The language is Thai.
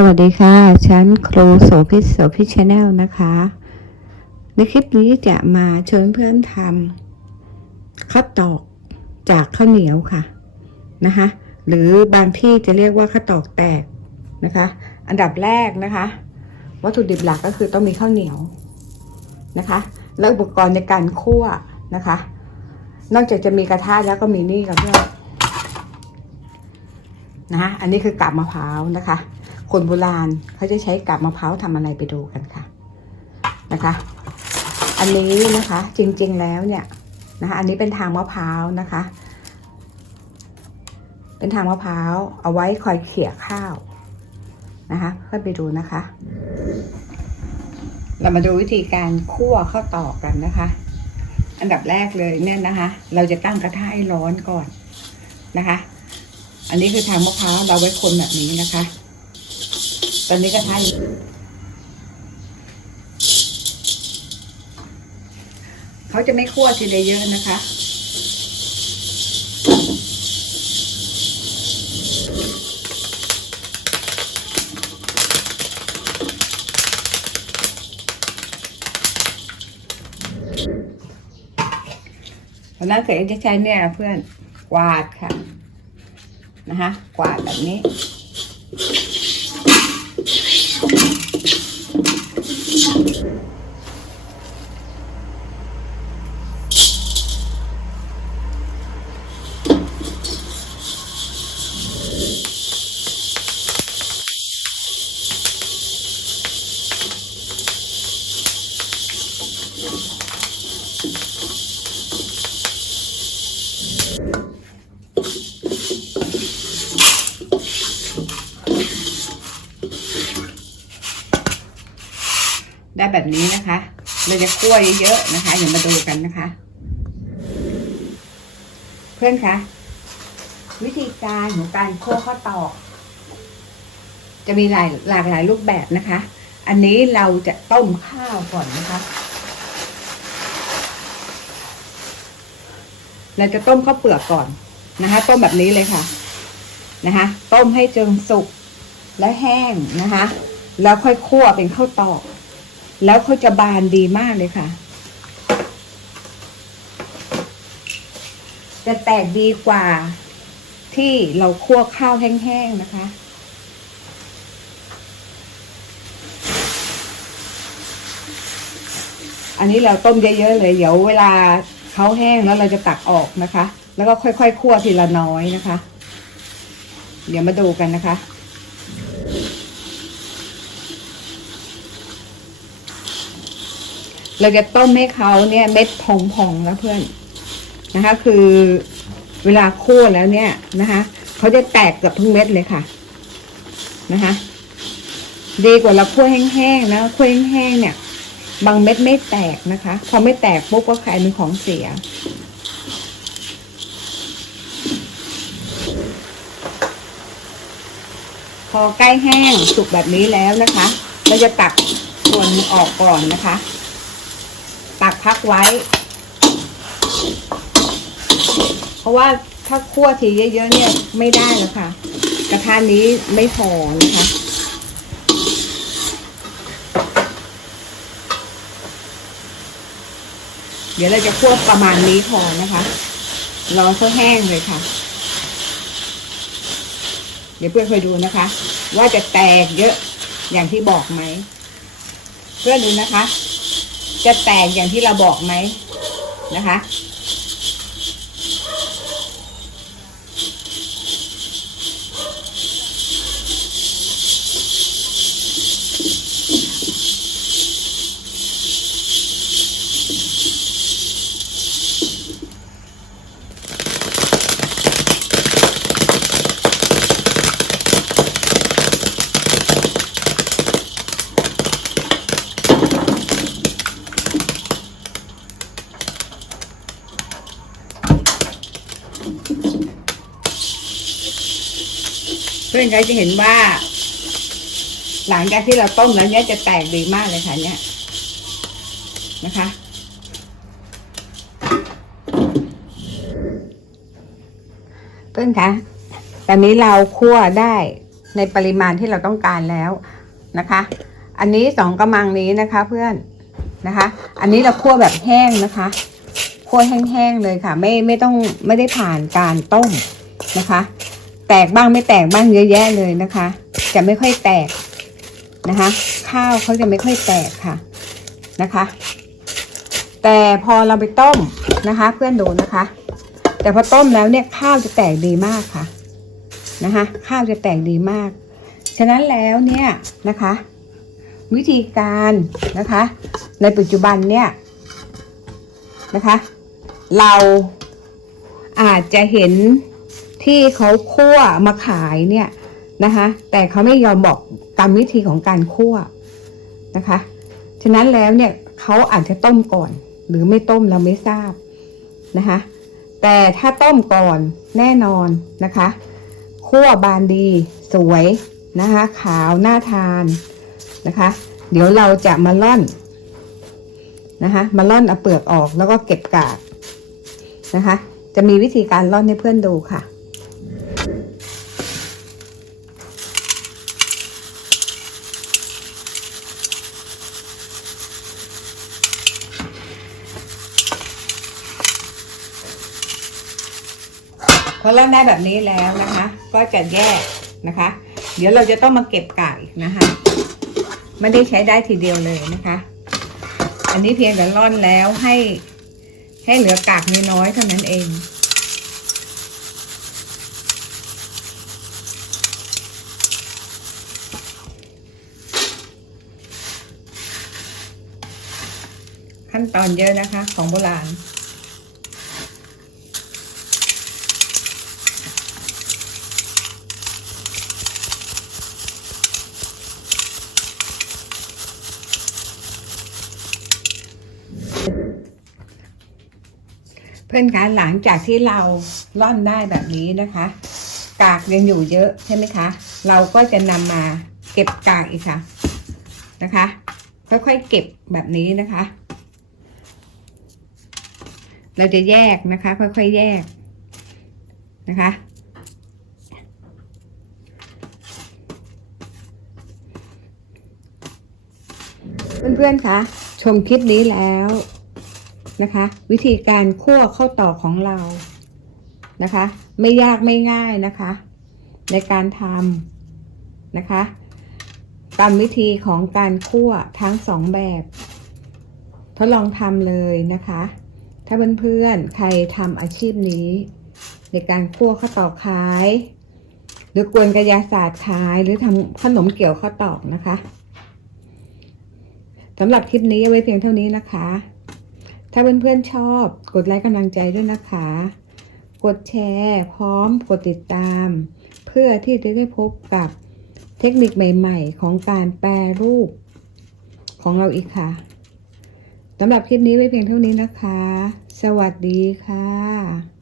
สวัสดีค่ะ ฉันครูโสภิโสภิชแนลนะคะ ในคลิปนี้จะมาชวนเพื่อนทำข้าวตอกจากข้าวเหนียวค่ะนะคะ หรือบางที่จะเรียกว่าข้าวตอกแตกนะคะ อันดับแรกนะคะ วัตถุดิบหลักก็คือต้องมีข้าวเหนียวนะคะ แล้วอุปกรณ์ในการคั่วนะคะ นอกจากจะมีกระทะแล้วก็มีนี่กับเพื่อนนะคะอันนี้คือกาบมะพร้าวนะคะ คนโบราณเขาจะใช้กาบมะพร้าวทำอะไรไปดูกันค่ะนะคะ อันนี้นะคะจริงๆแล้วเนี่ยนะคะ อันนี้เป็นทางมะพร้าวนะคะ เป็นทางมะพร้าวเอาไว้คอยเขี่ยข้าวนะคะเพื่อไปดูนะคะ เรามาดูวิธีการคั่วข้าวตอกกันนะคะ อันดับแรกเลยเนี่ยนะคะ เราจะตั้งกระทะให้ร้อนก่อนนะคะ อันนี้คือทางมะพร้าวเราไว้คนแบบนี้นะคะ ตอนนี้กระทะอยู่เขาจะไม่คั่วทีเดียวเยอะนะคะ ตอนนั้นเคยจะใช้เนี่ยเพื่อนกวาดค่ะ นะคะกวาดแบบนี้ ได้แบบนี้นะคะ เราจะคั่วเยอะๆนะคะอย่ามาดูกันนะคะ เพื่อนคะวิธีการของการคั่วข้าวตอก จะมีหลายหลากหลายรูปแบบนะคะ อันนี้เราจะต้มข้าวก่อนนะคะ เราจะต้มข้าวเปลือกก่อนนะคะ ต้มแบบนี้เลยค่ะนะคะ ต้มให้จนสุกและแห้งนะคะ แล้วค่อยคั่วเป็นข้าวตอกแล้วเขาจะบานดีมากเลยค่ะ จะแตกดีกว่าที่เราคั่วข้าวแห้งๆนะคะอันนี้เราต้มเยอะๆเลย เดี๋ยวเวลา เขาแห้งแล้วเราจะตักออกนะคะ แล้วก็ค่อยๆคั่วทีละน้อยนะคะ เดี๋ยวมาดูกันนะคะ เราจะต้มให้เขาเนี่ยเม็ดพองๆแล้วเพื่อนนะคะ คือเวลาคั่วแล้วเนี่ยนะคะเขาจะแตกกับทุกเม็ดเลยค่ะนะคะ ดีกว่าเราคั่วแห้งๆนะคั่วแห้งๆเนี่ย บางเม็ดไม่แตกนะคะ พอไม่แตกปุ๊บก็กลายเป็นของเสีย พอใกล้แห้งสุกแบบนี้แล้วนะคะ เราจะตักส่วนออกก่อนนะคะ ตักพักไว้ เพราะว่าถ้าคั่วทีเยอะๆเนี่ยไม่ได้แล้วค่ะ กระทะนี้ไม่พอนะคะ เดี๋ยวเราจะคั่วประมาณนี้พอนะคะรอเขาแห้งเลยค่ะ เดี๋ยวเพื่อนคอยดูนะคะ ว่าจะแตกเยอะอย่างที่บอกไหม เพื่อนดูนะคะ จะแตกอย่างที่เราบอกไหมนะคะ พื่อนก็จะเห็นว่า หลังจากที่เราต้มแล้วเนี่ยจะแตกดีมากเลยค่ะเนี่ยนะคะ เพื่อนคะตอนนี้เราคั่วได้ในปริมาณที่เราต้องการแล้วนะคะ อันนี้สองกำมังนี้นะคะเพื่อนนะคะ อันนี้เราคั่วแบบแห้งนะคะ คั่วแห้งๆเลยค่ะ ไม่ไม่ต้องไม่ได้ผ่านการต้มนะคะ แตกบ้างไม่แตกบ้างเยอะแยะเลยนะคะ จะไม่ค่อยแตกนะคะ ข้าวเขาจะไม่ค่อยแตกค่ะนะคะ แต่พอเราไปต้มนะคะ เพื่อนดูนะคะ แต่พอต้มแล้วเนี่ยข้าวจะแตกดีมากค่ะนะคะ ข้าวจะแตกดีมาก ฉะนั้นแล้วเนี่ยนะคะ วิธีการนะคะ ในปัจจุบันเนี่ยนะคะ เราอาจจะเห็น ที่เขาคั่วมาขายเนี่ยนะคะ แต่เขาไม่ยอมบอกกรรมวิธีของการคั่วนะคะ ฉะนั้นแล้วเนี่ยเขาอาจจะต้มก่อน หรือไม่ต้มเราไม่ทราบนะคะ แต่ถ้าต้มก่อนแน่นอนนะคะคั่วบานดีสวยนะคะ ขาวน่าทานนะคะ เดี๋ยวเราจะมาล่อนนะคะมาล่อนเอาเปลือกออกแล้วก็เก็บกากนะคะ จะมีวิธีการล่อนให้เพื่อนดูค่ะ พอล่อนได้แบบนี้แล้วนะคะ ก็จะแยกนะคะ เดี๋ยวเราจะต้องมาเก็บกากอีกนะคะไม่ได้ใช้ได้ทีเดียวเลยนะคะ อันนี้เพียงแต่ร่อนแล้วให้ให้เหลือกากน้อยๆเท่านั้นเองขั้นตอนเยอะนะคะของโบราณ เพื่อนคะหลังจากที่เราล่อนได้แบบนี้นะคะ กากยังอยู่เยอะใช่ไหมคะ เราก็จะนำมาเก็บกากอีกค่ะนะคะค่อยๆเก็บแบบนี้นะคะ เราจะแยกนะคะ ค่อยๆแยกนะคะ เพื่อนๆคะชมคลิปนี้แล้ว นะคะ วิธีการคั่วข้าวตอกของเรานะคะ ไม่ยากไม่ง่ายนะคะ ในการทำนะคะกรรมวิธีของการคั่วทั้งสองแบบทดลองทำเลยนะคะ ถ้าเพื่อนๆใครทำอาชีพนี้ ในการคั่วข้าวตอกขาย หรือกวนกระยาศาสตร์ขาย หรือทำขนมเกี่ยวข้าวตอกนะคะสำหรับคลิปนี้ไว้เพียงเท่านี้นะคะ ถ้าเพื่อนๆชอบกดไลค์กำลังใจด้วยนะคะ กดแชร์พร้อมกดติดตาม เพื่อที่จะได้พบกับเทคนิคใหม่ ๆ ของการแปรรูปของเราอีกค่ะสำหรับคลิปนี้ไว้เพียงเท่านี้นะคะ สวัสดีค่ะ